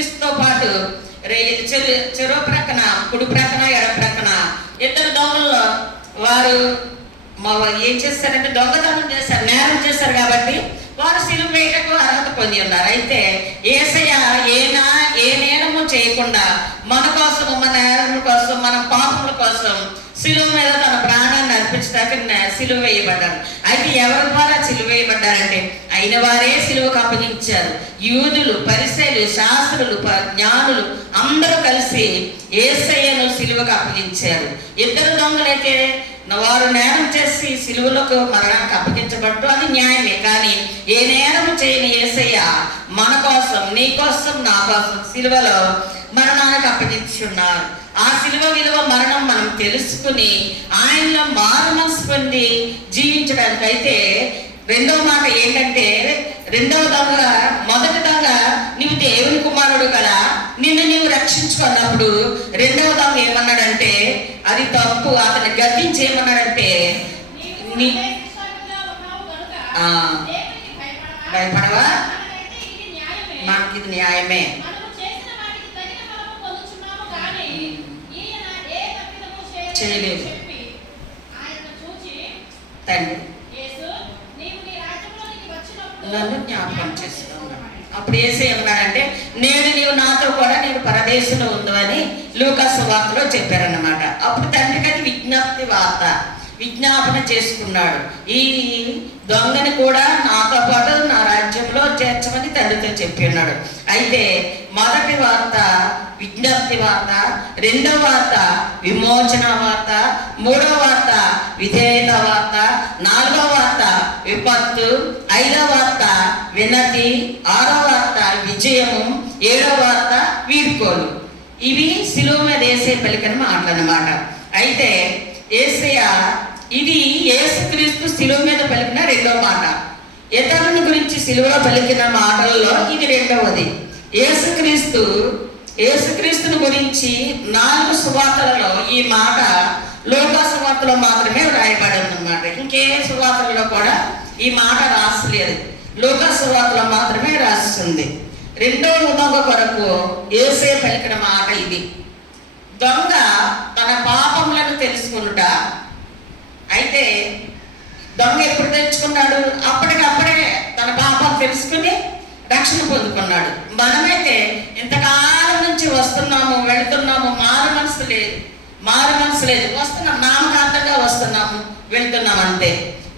యేసుక్రీస్తుతో పాటు చెరో ప్రక్కన, కుడి ప్రక్కన, ఎడ ప్రక్కన ఇద్దరు దొంగల్లో వారు ఏం చేస్తారంటే దొంగతనం చేశారు, నేరం చేశారు కాబట్టి వారు సిలువ వేయటకు అర్హత పొంది ఉన్నారు. అయితే యేసయ్య ఏ నేరము చేయకుండా మన కోసం, మన నేరముల కోసం, మన పాపముల కోసం సిలువ మీద తన ప్రాణాన్ని అర్పించడానికి సిలువ వేయబడ్డారు. అయితే ఎవరి ద్వారా సిలువ వేయబడ్డారంటే అయిన వారే సిలువకు అప్పగించారు. యూదులు, పరిసయ్యులు, శాస్త్రులు, జ్ఞానులు అందరూ కలిసి యేసయ్యను సిలువకు అప్పగించారు. ఇద్దరు దొంగలైతే వారు నేరం చేసి సిలువలకు మరణానికి అప్పగించబట్టు అది న్యాయమే. కానీ ఏ నేరము చేయని యేసయ్య మన కోసం, నీ కోసం, నా కోసం సిలువలో మరణానికి అప్పగించున్నారు. ఆ సిలువ విలువ మరణం మనం తెలుసుకుని ఆయనలో మారు మనసు పొంది జీవించడానికి. అయితే రెండవ మాట ఏంటంటే, రెండవ దొంగ మొదటి దొంగ నీవు దేవుని కుమారుడు కదా, నిన్ను నీవు రక్షించుకున్నప్పుడు రెండవ దొంగ ఏమన్నాడంటే అది తప్పు. అతన్ని గద్దించి ఏమన్నాడంటే భయపడవా, మనకి ఇది న్యాయమే. చేయలేదు తండ్రి నన్ను జ్ఞాపకం చేసుకున్నాను. అప్పుడు యేసు ఏమన్నాడంటే నేడు నీవు నాతో కూడా నేను పరదేశంలో ఉందని లూకా సువార్తలో చెప్పారన్నమాట. అప్పుడు తండ్రికి అది విజ్ఞాపన చేసుకున్నాడు. ఈ దొంగని కూడా నాతో పాటు నా రాజ్యంలో చేర్చమని తండ్రితో చెప్పి ఉన్నాడు. అయితే మొదటి వార్త విజ్ఞప్తి వార్త, రెండవ వార్త విమోచన వార్త, మూడవ వార్త విధేయత వార్త, నాలుగవ వార్త విపత్తు, ఐదవ వార్త వినతి, ఆరవ వార్త విజయము, ఏడవ వార్త వీడ్కోలు. ఇవి సిలువ మీద యేసయ్య పలికిన మాటలన్నమాట. అయితే యేసయ్య ఇది యేసుక్రీస్తు సిలువ మీద పలికిన రెండవ మాట. ఇతరుల గురించి సిలువలో పలికిన మాటలలో ఇది రెండవది. యేసుక్రీస్తుని గురించి 4 సువార్తలలో ఈ మాట లూకా సువార్తలో మాత్రమే రాయబడి ఉందన్నమాట. ఇంకే సువార్తలలో కూడా ఈ మాట రాసలేదు, లూకా సువార్తలో మాత్రమే రాస్తుంది. రెండవ దొంగ కొరకు యేసయ్య పలికిన మాట ఇది. దొంగ తన పాపములను తెలుసుకునుట. అయితే దొంగ ఎప్పుడు తెలుసుకున్నాడు? అప్పటికప్పుడే తన పాపం తెలుసుకుని రక్షణ పొందుకున్నాడు. మనమైతే ఇంతకాలం నుంచి వస్తున్నాము, వెళ్తున్నాము, మారు మనసు లేదు, వస్తున్నాం, నామకాంతంగా వస్తున్నాము, వెళ్తున్నాం అంతే.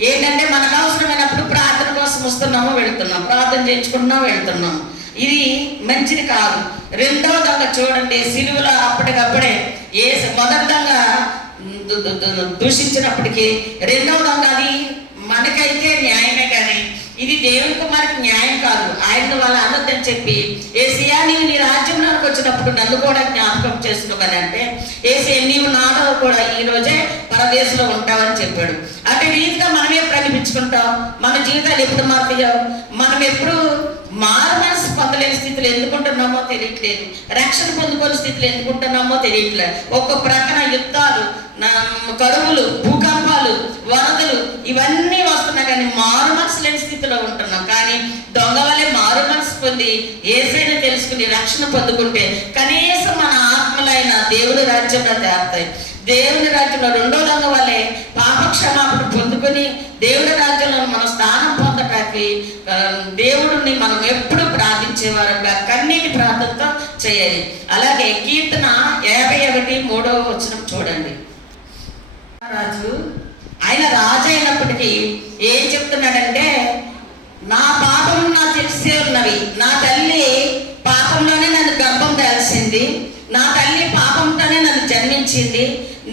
ఏంటంటే మనకు అవసరమైనప్పుడు ప్రార్థన కోసం వస్తున్నాము, వెళ్తున్నాం, ప్రార్థన చేయించుకుంటున్నాం, వెళ్తున్నాం. ఇది మంచిది కాదు. రెండవ దొంగ చూడండి, సిలువలో అప్పటికప్పుడే మొదటి దొంగ దూషించినప్పటికీ రెండవ దొంగ అది మనకైతే న్యాయమే, కానీ ఇది దేవుని కుమారుడికి న్యాయం కాదు. ఆయన వాళ్ళ అనొద్దని చెప్పి యేసయ్యా నీవు నీ రాజ్యంలోకి వచ్చినప్పుడు నన్ను కూడా జ్ఞాపకం చేసుకోమని అంటే యేసయ్య నీవు నాతో కూడా ఈ రోజే పరదేశంలో ఉంటావని చెప్పాడు. అటు రీతిగా మనం ఎప్పుడు అనిపించుకుంటాం? మన జీవితాలు ఎప్పుడు మారుతాయో, మనం ఎప్పుడు మారు మనసు పొందలేని స్థితిలో ఎందుకుంటున్నామో తెలియట్లేదు, రక్షణ పొందుకోని స్థితిలో ఎందుకుంటున్నామో తెలియట్లేదు. ఒక్క ప్రక్కన యుద్ధాలు, కరువులు, భూకంపాలు, వరదలు ఇవన్నీ వస్తున్నా కానీ మారు మనసు లేని స్థితిలో ఉంటున్నాం. కానీ దొంగ వల్లే మారు మనసు పొంది యేసయ్యను తెలుసుకుని రక్షణ పొందుకుంటే కనీసం మన ఆత్మలైన దేవుని రాజ్యంలో తేరుతాయి. దేవుని రాజ్యంలో రెండో దొంగ వల్లే పాపక్షమాపణ పొందుకొని దేవుడి రాజ్యంలో మనం స్థానం పొందటానికి దేవుడిని మనం ఎప్పుడు ప్రార్థించేవారంగా కన్నీటి ప్రార్థనతో చేయాలి. అలాగే కీర్తన 51:3 చూడండి. రాజు ఆయన రాజు అయినప్పటికీ ఏం చెప్తున్నాడంటే నా పాపం నాకు తెలిసే ఉన్నవి, నా తల్లి పాపంలోనే నన్ను గర్భం దాల్చింది, నా తల్లి పాపంతోనే నన్ను జన్మించింది,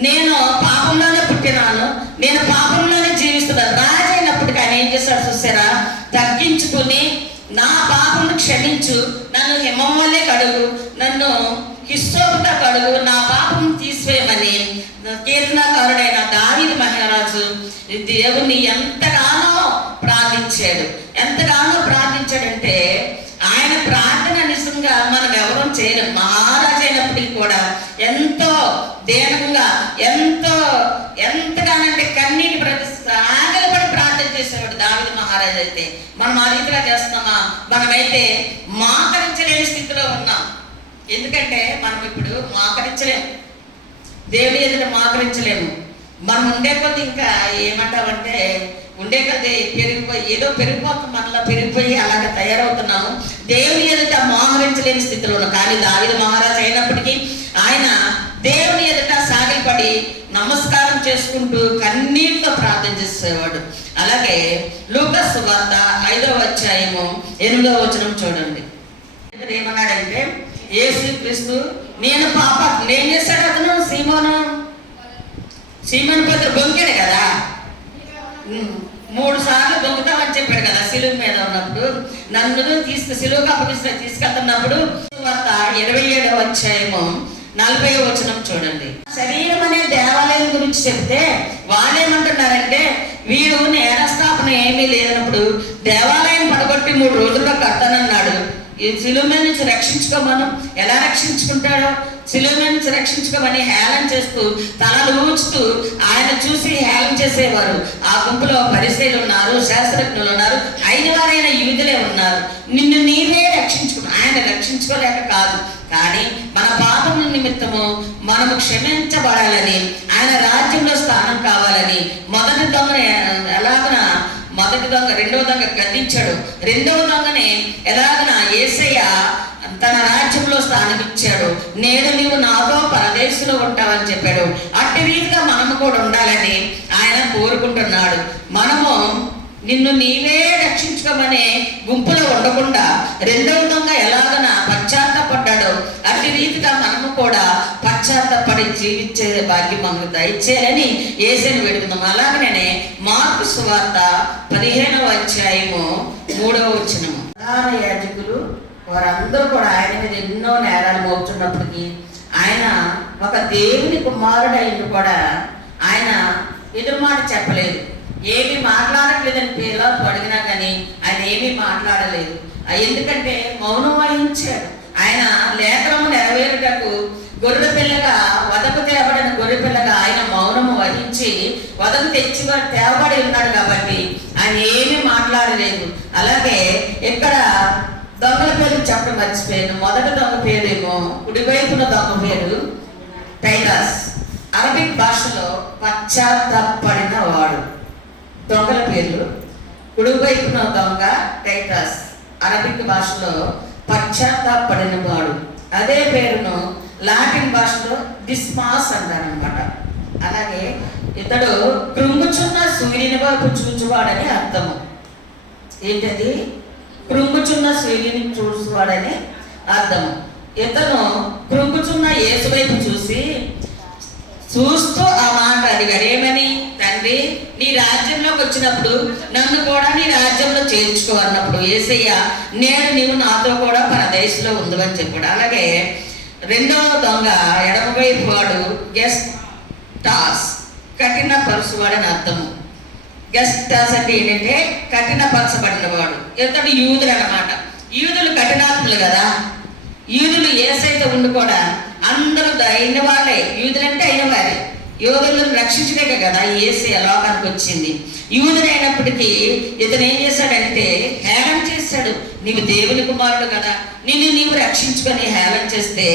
నేను పాపంలోనే పుట్టినాను, నేను పాపంలోనే జీవిస్తున్నాను. రాజు అయినప్పటికీ ఆయన ఏం చేశాడు చూసారా? తగ్గించుకుని నా పాపంను క్షమించు, నన్ను హిమం వల్లే కడుగు, నన్ను హిస్సోపుతో కడుగు, నా పాపం తీసివేయమని కీర్తనకారుడైన దావీదు మహారాజు దేవుని ఎంతగానో ప్రార్థించాడంటే ఆయన ప్రార్థన నిజంగా మనం ఎవరూ చేయలేం. మహారాజు అయినప్పటికీ కూడా ఎంతో దీనంగా, ఎంతగానంటే కన్నీటి ఆగలపడి ప్రార్థన చేసేవాడు దావీదు మహారాజు. అయితే మనం ఆ రీతిగా చేస్తున్నామా? మనమైతే మాతరించలేని స్థితిలో ఉన్నాం. ఎందుకంటే మనం ఇప్పుడు మోకరించలేము, దేవుని ఎదుట మోకరించలేము. మనం ఉండే కొద్ది ఇంకా ఏమంటామంటే ఉండే కొద్ది పెరిగిపోయి ఏదో పెరిగిపోతుంది, మనలో పెరిగిపోయి అలాగే తయారవుతున్నాము. దేవుని ఎదుట మోహరించలేని స్థితిలో ఉన్నాం. కానీ దావీదు మహారాజు అయినప్పటికీ ఆయన దేవుని ఎదుట సాగిలపడి నమస్కారం చేసుకుంటూ కన్నీటితో ప్రార్థన చేసేవాడు. అలాగే లూకా సువార్త 5వ అధ్యాయము 8వ వచనం చూడండి. ఏమన్నాడంటే యేసు క్రీస్తు నేను ఏం చేశాడు అతను? సీమోను పేతురు బొంకాడు కదా, 3 సార్లు బొంకుతామని చెప్పాడు కదా సిలువ మీద ఉన్నప్పుడు. నన్ను సిలువకు అప్పగిస్తే తీసుకెళ్తున్నప్పుడు 27వ అధ్యాయము 40వ వచనం చూడండి. శరీరం అనే దేవాలయం గురించి చెప్తే వాళ్ళేమంటున్నారంటే వీడు నేరస్థాపన ఏమీ లేనప్పుడు దేవాలయం పడగొట్టి 3 రోజుల్లో కడతానన్నాడు. ఈ సిలువ మీద నుంచి రక్షించుకోమను. ఎలా రక్షించుకుంటాడో సిలువ మీద నుంచి రక్షించుకోమని హేళన చేస్తూ తలలు ఊచుతూ ఆయన చూసి హేళన చేసేవారు. ఆ గుంపులో పరిసయ్యులు ఉన్నారు, శాస్త్రజ్ఞులు ఉన్నారు, అయిన వారైన యూదులే ఉన్నారు. నిన్ను నీవే రక్షించుకున్నావు. ఆయన రక్షించుకోలేక కాదు, కానీ మన పాపముల నిమిత్తము మనము క్షమించబడాలని, ఆయన రాజ్యంలో స్థానం కావాలని మొదటి దొంగని ఎలాగన మొదటి దొంగ రెండవ దొంగ గద్దించాడు. రెండవ దొంగని ఎలాగన యేసయ్య తన రాజ్యంలో స్థానం ఇచ్చాడు. నేడు నీవు నాతో పరదేశంలో ఉంటావని చెప్పాడు. అట్టి రీతిగా మనము కూడా ఉండాలని ఆయన కోరుకుంటున్నాడు. మనము నిన్ను నీవే రక్షించుకోమనే గుంపులో ఉండకుండా రెండవ దొంగ ఎలాగన పశ్చాత్తపడ్డాడో అట్టి రీతిగా మనము కూడా పశ్చాత్తపడి జీవించే భాగ్యం మనకు దయచేయాలని యేసుని వేడుకుందాం. అలాగనే మార్కు సువార్త 15వ అధ్యాయము 3వ వచనము. ప్రధాన యాజకులు వారందరూ కూడా ఆయన మీద ఎన్నో నేరాలు మోపుతున్నప్పటికీ ఆయన ఒక దేవుని కుమారుడైన కూడా ఆయన ఎదురుమాట చెప్పలేదు. ఏమీ మాట్లాడట్లేదని పిల్లలు అడిగినా కానీ ఆయన ఏమీ మాట్లాడలేదు. ఎందుకంటే మౌనం వహించాడు. ఆయన లేఖనము నెరవేరుటకు గొర్రె పిల్లగా వదకు తేబడిన గొర్రె పిల్లగా ఆయన మౌనము వహించి వదకు తెచ్చి తేవబడి ఉన్నాడు కాబట్టి ఆయన ఏమీ మాట్లాడలేదు. అలాగే ఇక్కడ దొంగల పేరు చెప్పడం మర్చిపోయాను. మొదటి దొంగ పేరేమో కుడివైపున దొంగ పేరు టైటస్. అరబిక్ భాషలో పశ్చాత్తాపడిన వాడు. దొంగల పేర్లు కుడివైపున దొంగ టైటస్, అరబిక్ భాషలో పశ్చాత్తాపడిన వాడు. అదే పేరును లాటిన్ భాషలో డిస్మాస్ అంటారనమాట. అలాగే ఇతడు కృంగుచున్న సూర్యుని వైపు చూచువాడని అర్థము. ఏంటది? కృంగుచున్న సూర్యుని చూసువాడని అర్థము. ఇతను కృంగుచున్న యేసు వైపు చూస్తూ ఆ మాట అడిగాడు. ఏమని? తండ్రి, నీ రాజ్యంలోకి వచ్చినప్పుడు నన్ను కూడా నీ రాజ్యంలో చేర్చుకో అన్నప్పుడు యేసయ్య నేడు నీవు నాతో కూడా పరదేశంలో ఉందని చెప్పాడు. అలాగే రెండవ దొంగ ఎడమవైపు వాడు గెస్టాస్, కఠిన పరుసువాడని అర్థము. గెస్టాస్ అంటే ఏంటంటే కఠినపరచబడిన వాడు. ఇతడు యూదులు అన్నమాట. యూదులు కఠినాత్ములు కదా. యూదులు యేసైతే ఉండి కూడా అందరూ అయిన వాళ్ళే. యూదులంటే అయిన వారే. యూదులను రక్షించలేక కదా యేసయ్య లోకానికి వచ్చింది. యూదుడైనప్పటికీ ఇతను ఏం చేశాడంటే హేళన చేశాడు. నీవు దేవుని కుమారుడు కదా, నిన్ను నీవు రక్షించుకొని హేళన చేస్తే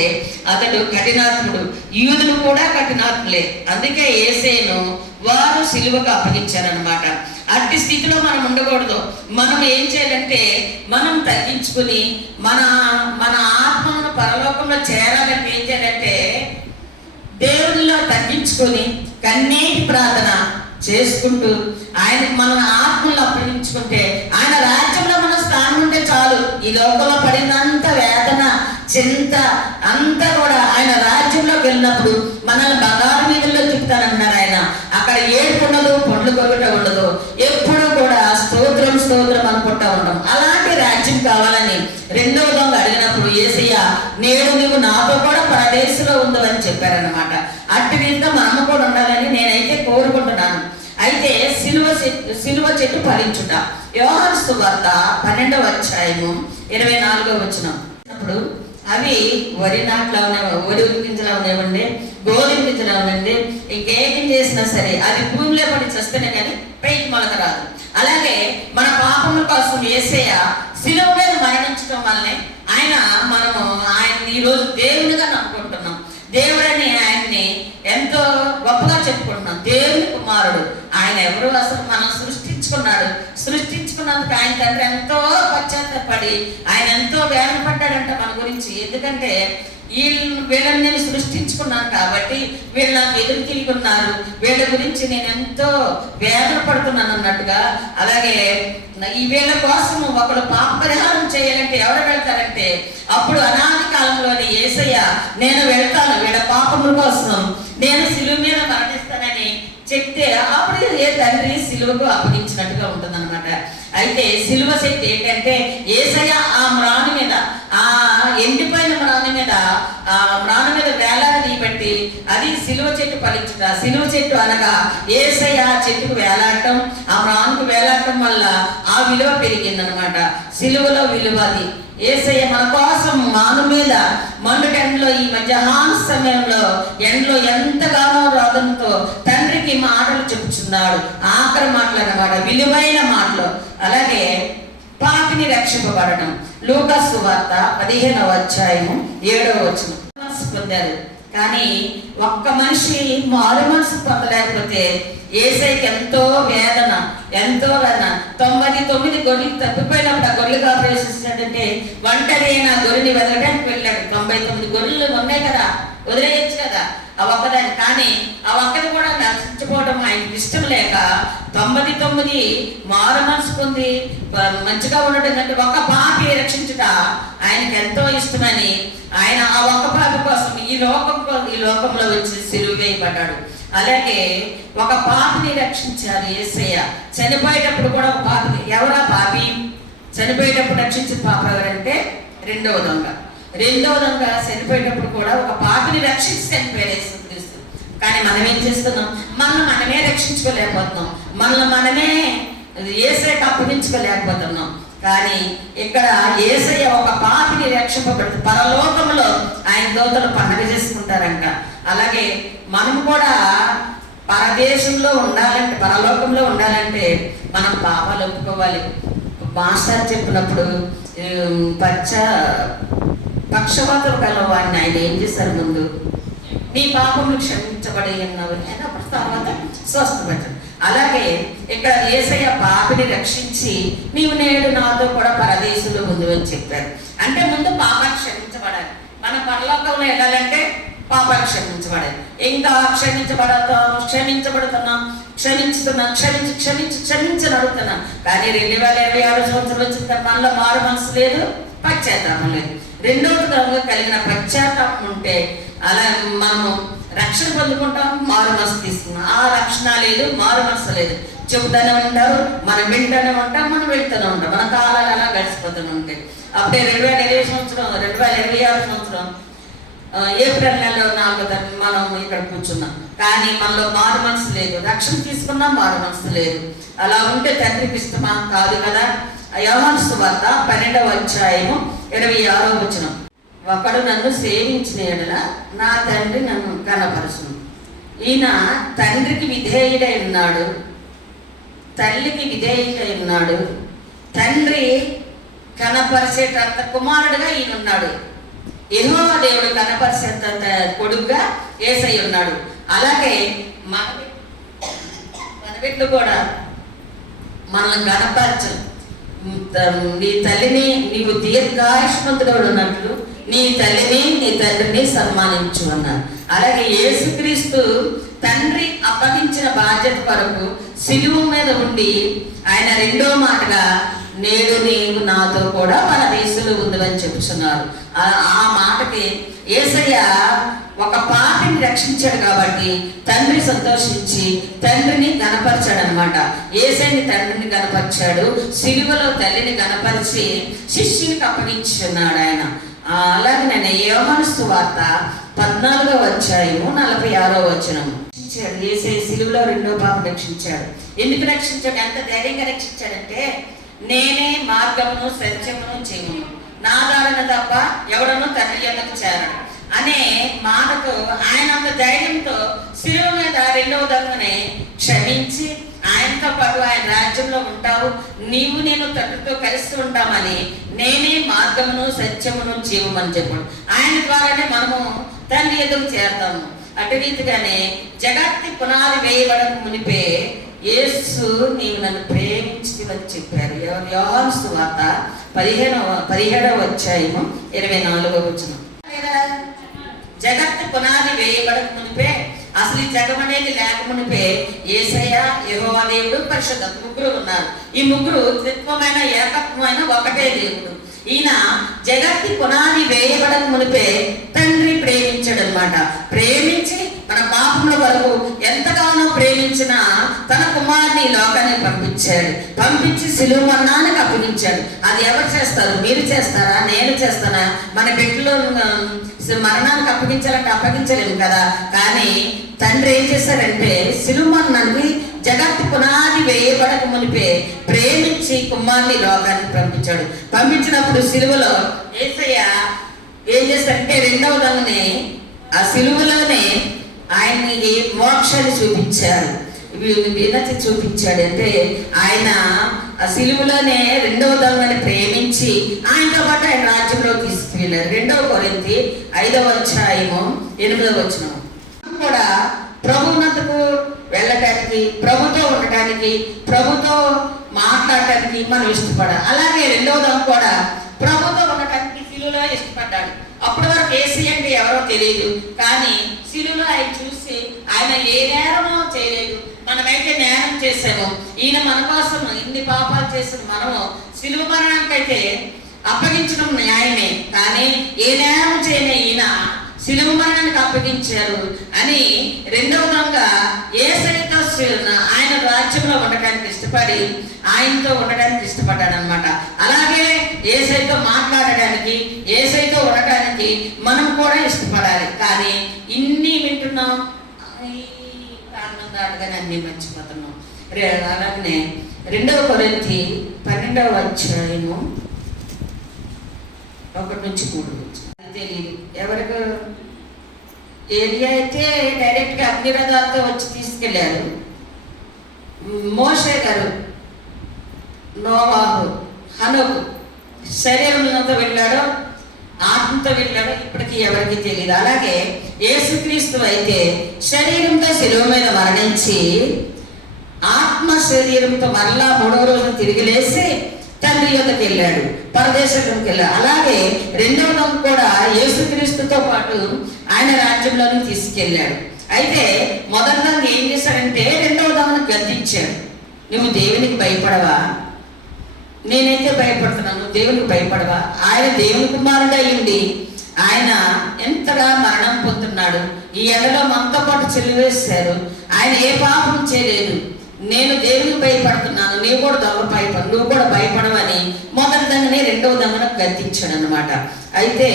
అతడు కఠినాత్ముడు. యూదులు కూడా కఠినాత్ములే. అందుకే యేసయ్యను వారు సిలువకు అప్పగించారనమాట. అట్టి స్థితిలో మనం ఉండకూడదు. మనం ఏం చేయాలంటే మనం తగ్గించుకుని మన ఆత్మను పరలోకంలో చేరాలంటే ఏం చేయాలంటే దేవునిలో తగ్గించుకొని కన్నీటి ప్రార్థన చేసుకుంటూ ఆయనకు మన ఆత్మను అప్పగించుకుంటే ఆయన రాజ్యంలో మన స్థానం ఉంటే చాలు. ఈ లోకంలో పడినంత వేదన, చింత అంతా కూడా ఆయన రాజ్యంలోకి వెళ్ళినప్పుడు మనల్ని బంగారు వీధుల్లో తిప్పుతానన్నారు ఆయన. అక్కడ ఏడుపు ఉండదు, పండ్లు కొరగట ఉండదు. ఎప్పుడు కూడా స్తోత్రం స్తోత్రం అనుకుంటా ఉంటాం. అలాంటి రాజ్యం కావాలని రెండవ దొంగ అడిగినప్పుడు యేసయ్య నేడు నువ్వు నాతో కూడా పరదేశంలో ఉందని చెప్పారనమాట. అట్టి విధంగా మనము కూడా ఉండాలని నేనైతే కోరుకుంటున్నాను. అయితే సిలువ చెట్టు ఫలించుట. యోహాను సువార్త 12వ అధ్యాయము 24వ వచనం. అప్పుడు అవి వరి నాట్లా ఉన్నాయి, వరి గింజలా ఉన్నాయండి, గోధుమ గింజలా ఉందండి. ఇంకేం చేసినా సరే అది భూమిలో పడి చేస్తేనే కానీ పైకి మొలక రాదు. అలాగే మన పాపముల కోసం యేసయ్య సిలువ మీద మరణించడం వల్లనే మనము ఆయన్ని ఈరోజు దేవునిగా నమ్ముకుంటున్నాం. దేవుడని ఆయన్ని ఎంతో గొప్పగా చెప్పుకుంటున్నాం. దేవుని కుమారుడు ఆయన ఎవరు? అసలు మనం సృష్టించుకున్నందుకు ఆయన తండ్రి ఎంతో పశ్చాత్తపడి ఆయన ఎంతో వేదన పడ్డాడంట మన గురించి. ఎందుకంటే వీళ్ళని నేను సృష్టించుకున్నాను కాబట్టి వీళ్ళు నాకు ఎదురు తిరిగి ఉన్నారు, వీళ్ళ గురించి నేను ఎంతో వేదన పడుతున్నాను అన్నట్టుగా. అలాగే ఈ వీళ్ళ కోసం ఒకరు పాప పరిహారం చేయాలంటే ఎవరు వెళ్తారంటే అప్పుడు అనాది కాలంలోని యేసయ్య నేను వెళ్తాను వీళ్ళ పాపముల కోసం, నేను సిలువ మీద మరణిస్తానని చెప్తే అప్పుడు ఏ తండ్రి సిలువకు అప్పగించినట్టుగా ఉంటుంది అనమాట. అయితే సిలువ శక్తి ఏంటంటే యేసయ్య ఆ మ్రాను మీద, ఆ ఎండిపోయిన మ్రాను మీద వేలాడి బట్టి అది సిలువ చెట్టు ఫలించుట. సిలువ చెట్టు అనగా యేసయ్య చెట్టుకు వేలాడటం, ఆ మ్రానుకు వేలాడటం వల్ల ఆ విలువ పెరిగిందనమాట. సిలువలో విలువ అది. యేసయ్య మన కోసం మాను మీద మండుట ఎండలో, ఈ మధ్యాహ్న సమయంలో ఎండలో ఎంతగానో రోదంతో తండ్రికి మాటలు చెప్పుచున్నాడు. ఆఖరి మాటలు అన్నమాట, విలువైన మాటలు. అలాగే పాపిని రక్షింపబడటం. లూకా సువార్త 15వ అధ్యాయము 7వ వచనం. పొందారు కానీ ఒక్క మనిషి మారు మనసు పొందలేకపోతే యేసయ్యకి ఎంతో వేదన. 99 గొర్రెలు తప్పిపోయినప్పుడు ఆ గొర్రెలుగా ప్రవేశించాడంటే ఒంటరి అయిన గొర్రెని వెదగడానికి వెళ్ళాడు. 99 గొర్రెలు ఉన్నాయి కదా, వదిలేయచ్చు కదా ఆ ఒక్కదాన్ని. కానీ ఆ ఒక్కది కూడా నశించిపోవడం ఆయనకి ఇష్టం లేక 99 మారు మనసు పొంది మంచిగా ఉండటం అంటే ఒక పాపి రక్షించుట ఆయనకి ఎంతో ఇష్టమని ఆయన ఆ ఒక్క పాపి కోసం ఈ లోకంలో వచ్చి సిలువ వేయబడ్డాడు. అలాగే ఒక పాపిని రక్షించారు యేసయ్య. చనిపోయేటప్పుడు కూడా ఒక పాపిని, ఎవరా పాపి? చనిపోయేటప్పుడు రక్షించిన పాప ఎవరంటే రెండవ దొంగ చనిపోయేటప్పుడు కూడా ఒక పాపిని రక్షించి చనిపోయారు యేసుక్రీస్తు. కానీ మనం ఏం చేస్తున్నాం? మనమే రక్షించుకోలేకపోతున్నాం, మనమే యేసయ్యకు అప్పగించుకోలేకపోతున్నాం. కానీ ఇక్కడ యేసయ్య ఒక పాపిని రక్షింపబడుతుంది. పరలోకంలో ఆయన దూతలు పండుగ చేసుకుంటారంట. అలాగే మనం కూడా పరదేశంలో ఉండాలంటే, పరలోకంలో ఉండాలంటే మనం పాపాలు ఒప్పుకోవాలి. మాస్టర్ చెప్పినప్పుడు పక్షవాతం కల వాడిని ఆయన ఏం చేశారు? ముందు నీ పాపములు క్షమించబడి ఉన్నవి అని అప్పుడు తర్వాత స్వస్థపడ్డాడు. అలాగే ఇక్కడ యేసయ్య పాపిని రక్షించి నీవు నేడు నాతో కూడా పరదేశంలో ముందు అని చెప్పారు. అంటే ముందు పాపాలు క్షమించబడాలి. మనం పరలోకంలో వెళ్ళాలంటే పాపాలు క్షమించబడాలి. ఇంకా క్షమించబడుతున్నాం, క్షమించని అడుగుతున్నాం. కానీ 2026 సంవత్సరం వచ్చిన మనలో మారు మనసు లేదు, పశ్చాత్తాపం లేదు. రెండవదిగా కలిగిన పశ్చాత్తాపం ఉంటే అలా మనము రక్షణ పొందుకుంటాం, మారు మనసు తీసుకున్నాం. ఆ రక్షణ లేదు, మారు మనసు లేదు. చెబుతూనే ఉంటారు, మనం వింటూనే ఉంటాం, మనం వెళ్తూనే ఉంటాం. మన కాలాలు అలా గడిచిపోతూనే ఉంటాయి. అప్పుడే 2026 సంవత్సరం ఏప్రిల్ నెలలో 4వ తారీఖు మనం ఇక్కడ కూర్చున్నాం. కానీ మనలో మారు మనసు లేదు, రక్షణ తీసుకున్నాం, మారు మనసు లేదు. అలా ఉంటే తండ్రికి ఇష్టమా? కాదు కదా. యోహాను సువార్త 12వ అధ్యాయము 26వ వచనం. ఒకడు నన్ను సేవించిన యెడల నా తండ్రి నన్ను కనపరచును. ఈయన తండ్రికి విధేయుడై ఉన్నాడు, తల్లికి విధేయుడై ఉన్నాడు. తండ్రి కనపరిచేటంత కుమారుడుగా ఈయన ఉన్నాడు. యెహోవా దేవుడు కనపరిచేంత కొడుకుగా యేసయ్య ఉన్నాడు. అలాగే మన బిడ్డలు కూడా మనల్ని కనపరచు. నీ తల్లిని నీవు దీర్ఘాయుష్మంతుడు ఉన్నట్లు నీ తల్లిని నీ తండ్రిని సన్మానించు అన్నారు. అలాగే యేసుక్రీస్తు తండ్రి అప్పగించిన బాధ్యత కొరకు సిలువ మీద ఉండి ఆయన రెండో మాటగా నేడు నీవు నాతో కూడా పరదేశంలో ఉందని చెప్తున్నారు. ఆ మాటకి యేసయ్య ఒక పాపిని రక్షించాడు కాబట్టి తండ్రి సంతోషించి తండ్రిని గణపరిచాడు అనమాట. యేసయ్యని తండ్రిని గణపరిచాడు, సిలువలో తల్లిని గణపరిచి శిష్యునికి అప్పగించున్నాడు ఆయన. అలాగే నేను యోహాను సువార్త 14వ అధ్యాయము 46వ వచనం. యేసయ్య సిలువలో రెండో పాపను రక్షించాడు. ఎందుకు రక్షించాడు? ఎంత ధైర్యంగా రక్షించాడంటే నేనే మార్గమును సత్యమును జీవమును, నా ద్వారా తప్ప ఎవడనూ తండ్రి యొద్దకు చేరడు అనే మాటతో ఆయన అంత ధైర్యంతో శిలువ మీద రెండవ దొంగని క్షమించి ఆయనతో పాటు ఆయన రాజ్యంలో ఉంటావు, నీవు నేను తండ్రితో కలిసి ఉంటామని, నేనే మార్గమును సత్యమును జీవము అని చెప్పాడు. ఆయన ద్వారానే మనము తండ్రి ఎదురు చేరతాము. అటు రీతిగానే జగత్తి పునాది వేయబడక మునిపే యేసు నీవు నన్ను ప్రేమించితివని చెప్పారు. యోహాను సువార్త 17వ అధ్యాయము 24వ వచనం. జగత్తు పునాది వేయబడక మునిపే, అసలు ఈ జగం అనేది లేక మునిపే యేసయ్య, యెహోవా దేవుడు, పరిశుద్ధ ముగ్గురు ఉన్నారు. ఈ ముగ్గురు త్రిత్వమైన ఏకత్వమైన ఒకటే దేవుడు. ఈయన జగత్తి పునాది వేయబడక మునిపే తండ్రి ప్రేమించాడు అనమాట. ప్రేమించి మన పాపముల వరకు ఎంతగానో ప్రేమించిన తన కుమారుని లోకానికి పంపించి సిలువ మరణానికి అప్పగించాడు. అది ఎవరు చేస్తారు? మీరు చేస్తారా? నేను చేస్తానా? మన బిడ్డలో మరణానికి అప్పగించాలంటే అప్పగించలేము కదా. కానీ తండ్రి ఏం చేశారంటే సిలువ మరణానికి జగత్తు పునాది వేయబడక మునిపే ప్రేమించి కుమారుని లోకానికి పంపించినప్పుడు సిలువలో యేసయ్య ఏం చేశారంటే రెండవ దొంగని ఆ సిలువలోనే ఆయన్ని మోక్షాన్ని చూపించాడు. వినతి చూపించాడు. అంటే ఆయన ఆ సిలువలోనే రెండవ దొంగని ప్రేమించి ఆయనతో పాటు ఆయన రాజ్యంలో తీసుకువెళ్ళారు. 2వ కొరింథీ 5వ అధ్యాయము 8వ వచనం. కూడా ప్రభువునకు వెళ్ళటానికి, ప్రభుతో ఉండటానికి, ప్రభుతో మాట్లాడటానికి మనం ఇష్టపడాలి. అలాగే రెండవ దొంగ కూడా ప్రభుతో ఉండటానికి సిలువలో ఇష్టపడ్డాడు. అప్పటి వరకు ఏసీ అంటే ఎవరో తెలియదు, కానీ సిలువలో ఆయన చూసి ఆయన ఏ నేరమో చేయలేదు. మనమైతే నేరం చేసాము. ఈయన మన కోసం ఇన్ని పాపాలు చేసిన మనము సిలువ మరణానికైతే అప్పగించడం న్యాయమే, కానీ ఏ నేరం చేయని ఈయన సిలువ మరణానికి అప్పగించారు అని రెండవ దొంగ యేసయ్యతో ఆయన రాజ్యంలో ఉండటానికి ఇష్టపడి ఆయనతో ఉండడానికి ఇష్టపడ్డాడు అనమాట. అలాగే యేసయ్యతో మాట్లాడడానికి, యేసయ్యతో ఉండటానికి మనం కూడా ఇష్టపడాలి. కానీ ఇన్ని వింటున్నాం, కారణం దాటుగానే అన్ని మర్చిపోతున్నాం. అలాగనే 2వ కొరింథీ 12వ అధ్యాయము 1-3 తెలియదు ఎవరికి. ఏలియా అయితే డైరెక్ట్గా అగ్నిరథాలతో వచ్చి తీసుకెళ్ళారు. మోషే గారు, నోవాహు, హనోకు శరీరంతో వెళ్ళాడో ఆత్మతో వెళ్ళాడో ఇప్పటికీ ఎవరికి తెలియదు. అలాగే యేసుక్రీస్తు అయితే శరీరంతో శిలువ మీద మరణించి ఆత్మ శరీరంతో మరలా 3వ రోజున తిరిగి లేసి తండ్రి యొద్దకు వెళ్ళాడు, పరదేశంలోకి వెళ్ళాడు. అలాగే రెండవ దొంగ కూడా యేసుక్రీస్తుతో పాటు ఆయన రాజ్యంలోకి తీసుకెళ్ళాడు. అయితే మొదటి దొంగ ఏం చేశాడంటే రెండవ దొంగను గద్దించాడు. నువ్వు దేవునికి భయపడవా? నేనైతే భయపడుతున్నాను, దేవునికి భయపడవా? ఆయన దేవుని కుమారుడు అయ్యింది, ఆయన ఎంతగా మరణం పొందుతున్నాడు. ఈ ఎండలో మనతో పాటు చెల్లివేశారు. ఆయన ఏ పాపం చేయలేదు. నేను దేవునికి భయపడుతున్నాను, నువ్వు కూడా భయపడవని మొదటి దొంగని రెండవ దొంగను గద్దించాడు అనమాట. అయితే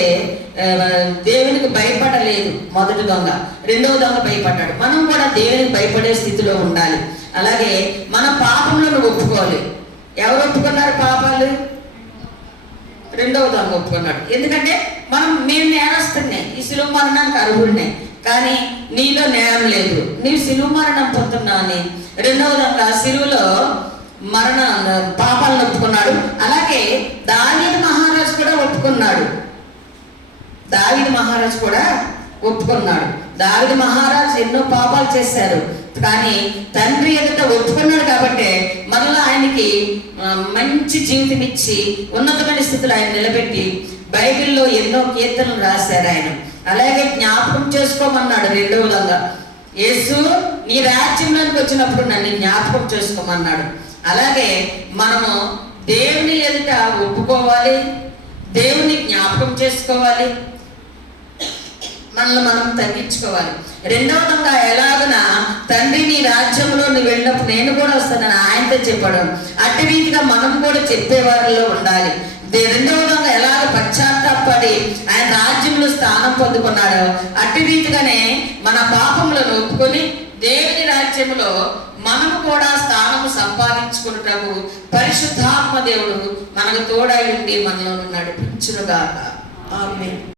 దేవునికి భయపడలేదు మొదటి దొంగ, రెండవ దొంగ భయపడ్డాడు. మనం కూడా దేవునికి భయపడే స్థితిలో ఉండాలి. అలాగే మన పాపంలో ఒప్పుకోవాలి. ఎవరు ఒప్పుకున్నారు పాపాలు? రెండవ దొంగ ఒప్పుకున్నాడు. ఎందుకంటే మేము నేరస్తున్నాయి, ఈ సిలువ మరణానికి అర్హుడినే, కానీ నీలో నేరం లేదు, నీవు సిలువ మరణం పొందుతున్నావు అని రెండవ దొంగ సిలువలో పాపాలను ఒప్పుకున్నాడు. అలాగే దావీదు మహారాజు కూడా ఒప్పుకున్నాడు. దావీదు మహారాజు ఎన్నో పాపాలు చేశారు, కానీ తండ్రి ఎదుట ఒప్పుకున్నాడు కాబట్టి మరలా ఆయనకి మంచి జీవితం ఇచ్చి ఉన్నతమైన స్థితిలో ఆయన నిలబెట్టి బైబిల్లో ఎన్నో కీర్తనలు రాశారు ఆయన. అలాగే జ్ఞాపకం చేసుకోమన్నాడు రెండవ దొంగ. యేసు నీ రాజ్యంలోకి వచ్చినప్పుడు నన్ను జ్ఞాపకం చేసుకోమన్నాడు. అలాగే మనము దేవుని ఎదుట ఒప్పుకోవాలి, దేవుని జ్ఞాపకం చేసుకోవాలి, మనల్ని మనం తగ్గించుకోవాలి. రెండవ దొంగ ఎలాగున తండ్రి నీ రాజ్యంలో నువ్వు వెళ్ళినప్పుడు నేను కూడా వస్తానని ఆయనతో చెప్పడం, అట్టి రీతిగా మనం కూడా చెప్పేవారిలో ఉండాలి. రెండవ దొంగ ఎలాగ పశ్చాత్తాపడి ఆయన రాజ్యంలో స్థానం పొందుకున్నాడో అట్టి రీతిగానే మన పాపములను ఒప్పుకొని దేవుని రాజ్యంలో మనము కూడా స్థానము సంపాదించుకున్నటకు పరిశుద్ధాత్మ దేవుడు మనకు తోడై ఉండి మనలో నడిపించునుగాక. ఆమేన్.